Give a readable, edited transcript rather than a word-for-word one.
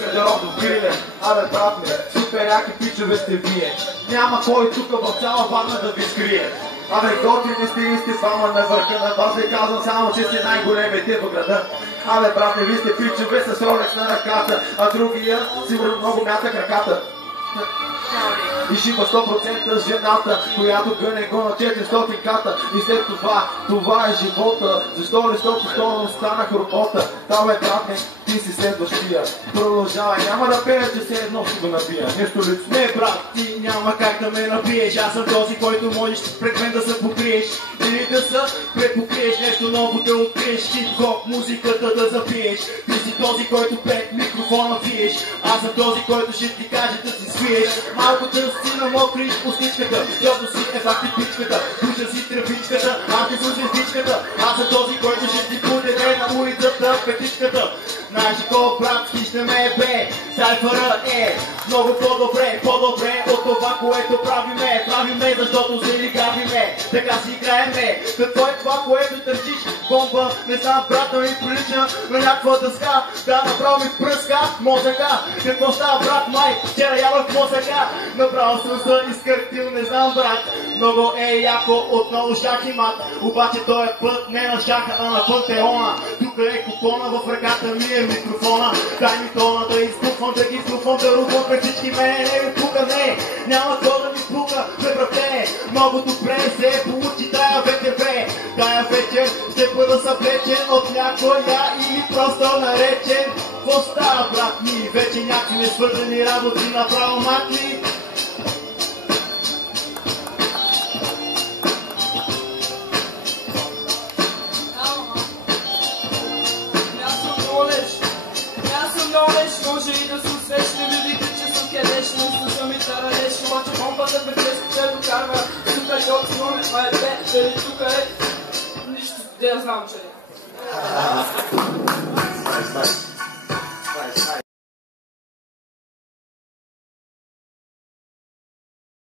Родов грилен, абе брат ми, супер яки пичове сте вие. Няма кой тук в цяла Варна да ви скрие. Абе готини сте и сте двама на върха на вас, ви казвам само, че сте най-големите в града. Абе брат ми, ви сте пичове с ролекс на ръката, а другия сигурно много мята краката. И ще има 100% с жената, която гъне го на 400 ката. И след това е живота. Защо ли 100% останах робота? Там е брат ми, ти си следващия. Продължавай, няма да пея, че се едно ще го набия. Нещо лицо. Не брат, ти няма как да ме набиеш. Аз съм този, който можеш пред мен да се покриеш. Или да се препокриеш, нещо ново да откриеш. Хип-хоп, музиката да запиеш. Ти си този, който пред микрофона пиеш. Аз съм този, който ще ти каже да си свиеш. Малко си на мокри пустичката, защото си е факт и пичката. Душа си тръбичката, аз не съм звездичката. Аз съм този, който ще ти подеде на улицата петичката. Знаеш ли колко брат, хищаме бе, сайфъра е много по-добре от това, което правиме, защото се игравиме, така си играеме. Какво е това, което търчиш? Бомба, не знам, брата ми прилича на някаква дъска, да направо ми пръска мозъка. Какво става, брат, май, вчера ядох мозъка, направо съм се изкъртил, не знам, брат. Много е яко, отново шах и мат, обаче той е път не на шаха, а на пантеона. Тук е купона, в ръката ми е микрофона. Дай ми тона да изпуквам, да ги изпуквам, да рухвам пред всички мене. Не ми пука, не, няма какво да ми пука, бе брате. Много добре се получи тая ВТВ. Тая вечер ще бъда съвлечен от някоя или просто наречен. Какво става, брат ми? Вече някакви несвързани работи направо матли. Може и да се усеща, видите, че съм кедеш, но съм и таранеш, обаче бомбата безчесто се докарва. Тук е готино, това е бе, дали тук е нищо, да я знам, че е.